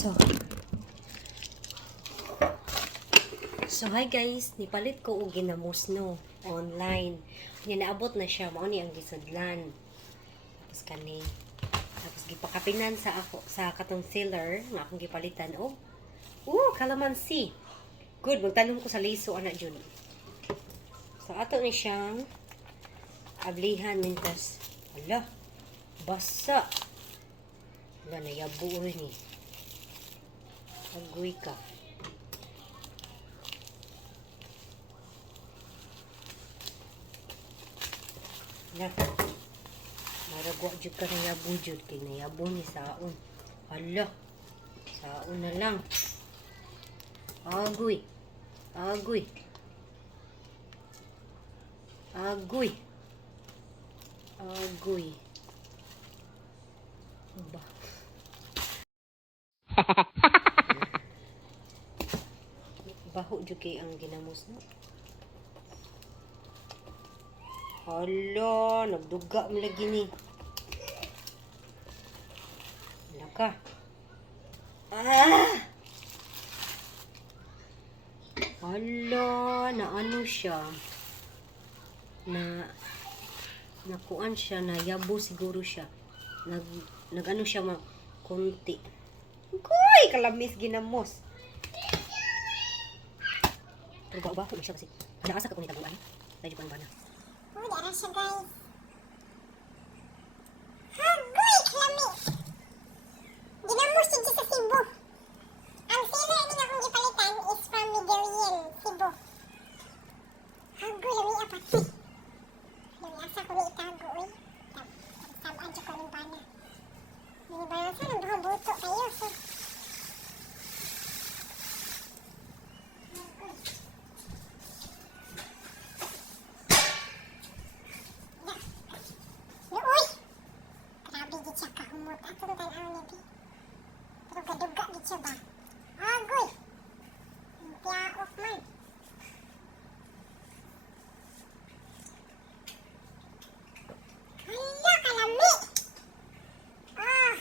So hi guys, nipalit ko og ginamusno online. Nya naabot na siya, mao ni ang gisudlan. Tapos kani, tapos gipakapinan sa ako sa katong seller nga akong gipalitan og calamansi. Good, magtanong ko sa liso ana jud. So ato ni siyang ablihan mintas. Ala, basa. Wala na yabo rin eh. Agoy ka. Na. Maragwa jud ka na yabo jud kay nayabo ni saon. Hala. Saon na lang. Agoy. Agoy. Agoy. Agoy. Ba. Baho jud kay ang ginamos no. Hala, nagduga mo lagi ni. Hala ka. Ah! Hala, na ano siya. Nakuan siya, na yabo siguro siya. Nag ano siya konti. Koy, kalamis ginamos. Pero ba siya kasi. Naasa ka kung itaguan. Dahil pa bana. Oh, dara siya guys. Hagoy, klami. Ginamos siya sa Cebu. Ang seller din akong ipalitan is from Miguelien, Cebu. Hagoy, lami apati. Lami asa ko na itago, eh. Sabaan siya ko ng bana. Ninibayan sa nang buto kayo, so. Atong tan-aw ni bi. Pero gaduga gid siya ba? Agoy. Tiya off man. Hala kalami. Ah.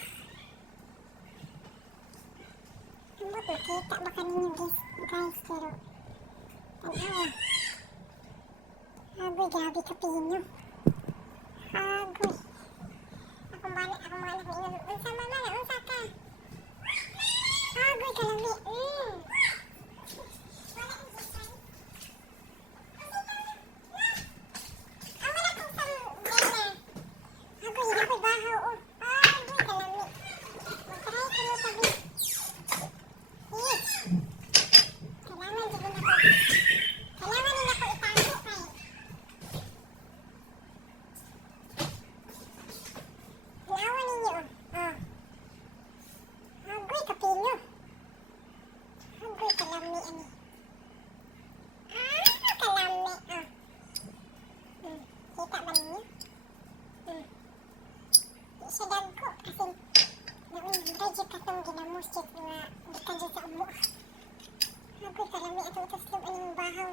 Ano to kita ba kanino guys pero tan-aw. Agoy grabe ka pinyo. Agoy. Akong balik niingon. Unsa man na, unsa ka? Agoy kalami. Sa dagko kasi naundrajik katong ginamos check nga gikan sa umo. Agoy kalami ato utas loob aning bahaw.